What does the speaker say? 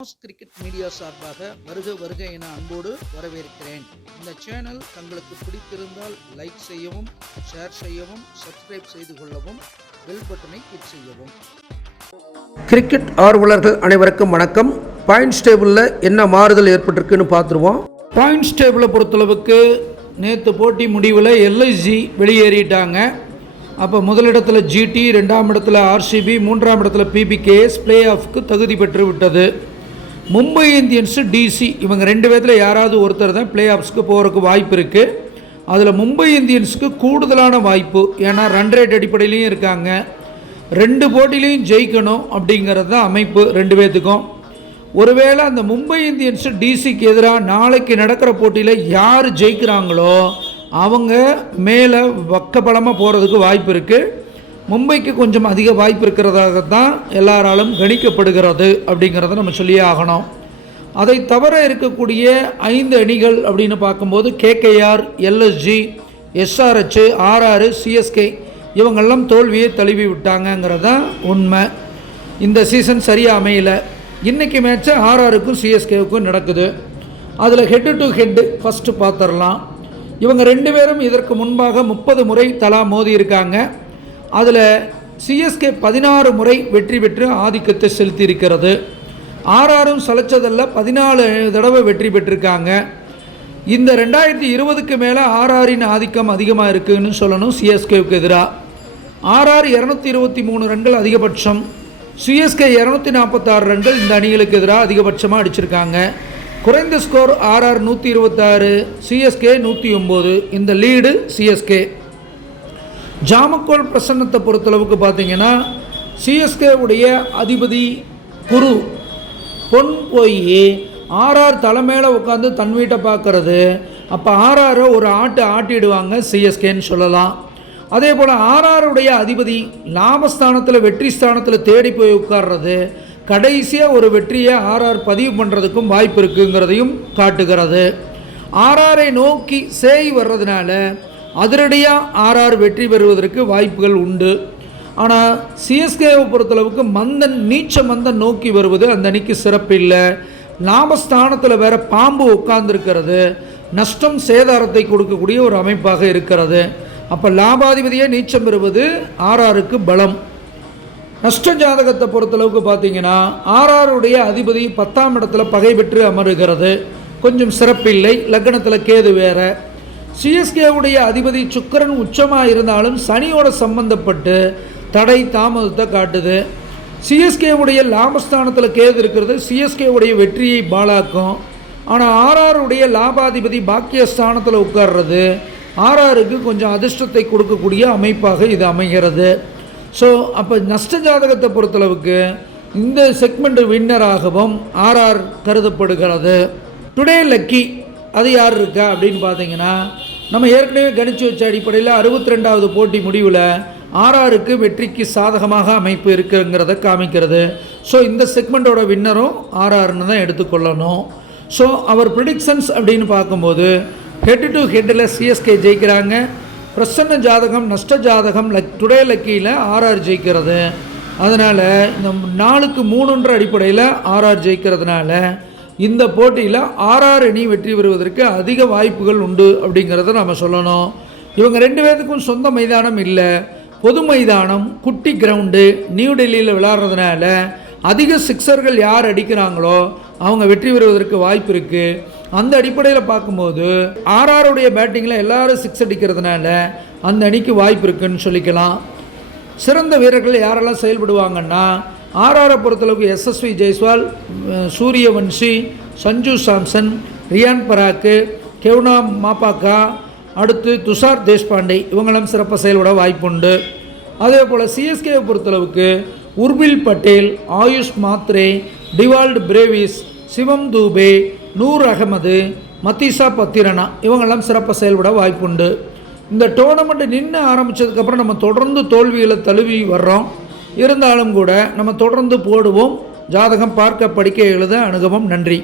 Cricket media சார்பாக வருக வருக என அன்போடு வரவேற்கிறேன். இந்த சேனல் தங்களுக்கு பிடித்திருந்தால் லைக் செய்யவும், ஷேர் செய்யவும், சப்ஸ்கிரைப் செய்து கொள்ளவும், பெல் பட்டனை கிளிக் செய்யவும். கிரிக்கெட் ஆர்வலர்கள் அனைவருக்கும் வணக்கம். பாயிண்ட்ஸ் டேபிளில் என்ன மாறுதல் ஏற்பட்டிருக்குன்னு பார்த்துருவோம். பாயிண்ட்ஸ் டேபிளை பொறுத்தளவுக்கு நேற்று போட்டி முடிவில் எல்ஐசி வெளியேறிட்டாங்க. அப்போ முதலிடத்தில் ஜிடி, ரெண்டாம் இடத்துல ஆர்சிபி, மூன்றாம் இடத்துல பிபிகேஎஸ் பிளே ஆஃப்க்கு தகுதி பெற்று விட்டது. மும்பை இந்தியன்ஸு, டிசி இவங்க ரெண்டு பேர்த்தில் யாராவது ஒருத்தர் தான் பிளே ஆஃப்ஸ்க்கு போகிறதுக்கு வாய்ப்பு இருக்குது. அதில் மும்பை இந்தியன்ஸுக்கு கூடுதலான வாய்ப்பு, ஏன்னா ரன் ரேட் அடிப்படையிலையும் இருக்காங்க. ரெண்டு போட்டிலையும் ஜெயிக்கணும் அப்படிங்கிறது தான் அமைப்பு ரெண்டு பேர்த்துக்கும். ஒருவேளை அந்த மும்பை இந்தியன்ஸு டிசிக்கு எதிராக நாளைக்கு நடக்கிற போட்டியில் யார் ஜெயிக்கிறாங்களோ அவங்க மேலே பக்கபலமாக போகிறதுக்கு வாய்ப்பு இருக்குது. மும்பைக்கு கொஞ்சம் அதிக வாய்ப்பு இருக்கிறதாக தான் எல்லாராலும் கணிக்கப்படுகிறது அப்படிங்கிறத நம்ம சொல்லியே ஆகணும். அதை தவிர இருக்கக்கூடிய 5 அணிகள் அப்படின்னு பார்க்கும்போது KKR, LSG, SRH, RR, CSK இவங்கெல்லாம் தோல்வியை தழுவி விட்டாங்கங்கிறது தான் உண்மை. இந்த சீசன் சரியாக அமையலை. இன்றைக்கி மேட்ச்சு ஆர்ஆருக்கும் சிஎஸ்கேவுக்கும் நடக்குது. அதில் ஹெட்டு டு ஹெட்டு ஃபஸ்ட்டு பார்த்துடலாம். இவங்க ரெண்டு பேரும் இதற்கு முன்பாக 30 முறை தலா மோதி இருக்காங்க. அதில் சிஎஸ்கே 16 முறை வெற்றி பெற்று ஆதிக்கத்தை செலுத்தி இருக்கிறது. ஆர்ஆரும் சளைச்சதல்ல, 14 தடவை வெற்றி பெற்றிருக்காங்க. இந்த 2020க்கு மேலே ஆர்ஆரின் ஆதிக்கம் அதிகமாக இருக்குதுன்னு சொல்லணும் சிஎஸ்கேவுக்கு எதிராக. ஆர்ஆர் 223 ரன்கள் அதிகபட்சம், சிஎஸ்கே 246 ரன்கள் இந்த அணிகளுக்கு எதிராக அதிகபட்சமாக அடிச்சிருக்காங்க. குறைந்த ஸ்கோர் ஆர்ஆர் 126, சிஎஸ்கே 109. இந்த லீடு சிஎஸ்கே. ஜாமக்கோல் பிரசன்னத்தை பொறுத்தளவுக்கு பார்த்தீங்கன்னா சிஎஸ்கேவுடைய அதிபதி குரு பொன் போய் ஆர்ஆர் தலைமையில் உட்காந்து தன் வீட்டை பார்க்கறது. அப்போ ஆர்ஆரை ஒரு ஆட்டிடுவாங்க சிஎஸ்கேன்னு சொல்லலாம். அதே போல் ஆர்ஆருடைய அதிபதி லாபஸ்தானத்தில், வெற்றி ஸ்தானத்தில் தேடி போய் உட்கார்றது கடைசியாக ஒரு வெற்றியை ஆர்ஆர் பதிவு பண்ணுறதுக்கும் வாய்ப்பு இருக்குங்கிறதையும் காட்டுகிறது. ஆர்ஆரை நோக்கி சேய் வர்றதுனால அதிரடியாக ஆர்ஆர் வெற்றி பெறுவதற்கு வாய்ப்புகள் உண்டு. ஆனால் சிஎஸ்கேவை பொறுத்தளவுக்கு நீச்ச மந்தன் நோக்கி வருவது அந்த அணிக்கு சிறப்பு இல்லை. லாபஸ்தானத்தில் வேற பாம்பு உட்கார்ந்துருக்கிறது நஷ்டம் சேதாரத்தை கொடுக்கக்கூடிய ஒரு அமைப்பாக இருக்கிறது. அப்போ லாபாதிபதியை நீச்சம் பெறுவது ஆர்ஆருக்கு பலம். நஷ்ட ஜாதகத்தை பொறுத்தளவுக்கு பார்த்தீங்கன்னா ஆர்ஆருடைய அதிபதி 10ஆம் இடத்துல பகை பெற்று அமருகிறது, கொஞ்சம் சிறப்பில்லை. லக்னத்தில் கேது வேற. சிஎஸ்கேவுடைய அதிபதி சுக்கிரன் உச்சமாக இருந்தாலும் சனியோட சம்பந்தப்பட்டு தடை தாமதத்தை காட்டுது. சிஎஸ்கேவுடைய லாபஸ்தானத்தில் கேது இருக்கிறது சிஎஸ்கேவுடைய வெற்றியை பாலாக்கும். ஆனால் ஆர்ஆருடைய லாபாதிபதி பாக்கியஸ்தானத்தில் உட்கார்றது ஆர்ஆருக்கு கொஞ்சம் அதிர்ஷ்டத்தை கொடுக்கக்கூடிய அமைப்பாக இது அமைகிறது. ஸோ அப்போ நஷ்ட ஜாதகத்தை பொறுத்தளவுக்கு இந்த செக்மெண்ட் வின்னராகவும் ஆர்ஆர் கருதப்படுகிறது. டுடே லக்கி அது யார் இருக்கா அப்படின்னு பார்த்தீங்கன்னா நம்ம ஏற்கனவே கணிச்சு வச்ச அடிப்படையில் 62வது போட்டி முடிவில் ஆர்ஆருக்கு வெற்றிக்கு சாதகமாக அமைப்பு இருக்குங்கிறத காமிக்கிறது. ஸோ இந்த செக்மெண்ட்டோட வின்னரும் ஆர்ஆர்னு தான் எடுத்துக்கொள்ளணும். ஸோ அவர் ப்ரிடிக்ஷன்ஸ் அப்படின்னு பார்க்கும்போது ஹெட் டு ஹெட்டில் சிஎஸ்கே ஜெயிக்கிறாங்க. பிரசன்ன ஜாதகம், நஷ்ட ஜாதகம் டுடே லக்கியில் ஆர்ஆர் ஜெயிக்கிறது. அதனால் இந்த 4க்கு 3 அடிப்படையில் ஆர்ஆர் ஜெயிக்கிறதுனால இந்த போட்டியில் ஆர்ஆர் அணி வெற்றி பெறுவதற்கு அதிக வாய்ப்புகள் உண்டு அப்படிங்கிறத நம்ம சொல்லணும். இவங்க ரெண்டு பேர்த்துக்கும் சொந்த மைதானம் இல்லை, பொது மைதானம், குட்டி கிரவுண்டு, நியூ டெல்லியில் விளையாடுறதுனால அதிக சிக்ஸர்கள் யார் அடிக்கிறாங்களோ அவங்க வெற்றி பெறுவதற்கு வாய்ப்பு இருக்குது. அந்த அடிப்படையில் பார்க்கும்போது ஆர்ஆருடைய பேட்டிங்கில் எல்லாரும் 6 அடிக்கிறதுனால அந்த அணிக்கு வாய்ப்பு இருக்குன்னு சொல்லிக்கலாம். சிறந்த வீரர்கள் யாரெல்லாம் செயல்படுவாங்கன்னா ஆர்ஆரை பொறுத்தளவுக்கு எஸ்எஸ்வி ஜெய்ஸ்வால், சூரியவன்ஷி, சஞ்சு சாம்சன், ரியான் பராக்கு, கெவ்னா மாப்பாக்கா, அடுத்து துஷார் தேஷ்பாண்டே இவங்களும் சிறப்பாக செயல்பட வாய்ப்புண்டு. அதே போல் சிஎஸ்கேவை பொறுத்தளவுக்கு உர்பில் பட்டேல், ஆயுஷ் மாத்ரே, டிவால்டு பிரேவிஸ், சிவம் தூபே, நூர் அகமது, மத்தீசா பத்திரனா இவங்கெல்லாம் சிறப்பாக செயல்பட வாய்ப்புண்டு. இந்த டோர்னமெண்ட் நின்று ஆரம்பித்ததுக்கப்புறம் நம்ம தொடர்ந்து தோல்விகளை தழுவி வர்றோம். இருந்தாலும் கூட நம்ம தொடர்ந்து போடுவோம். ஜாதகம் பார்க்க, படிக்க, எழுத அனுபவம். நன்றி.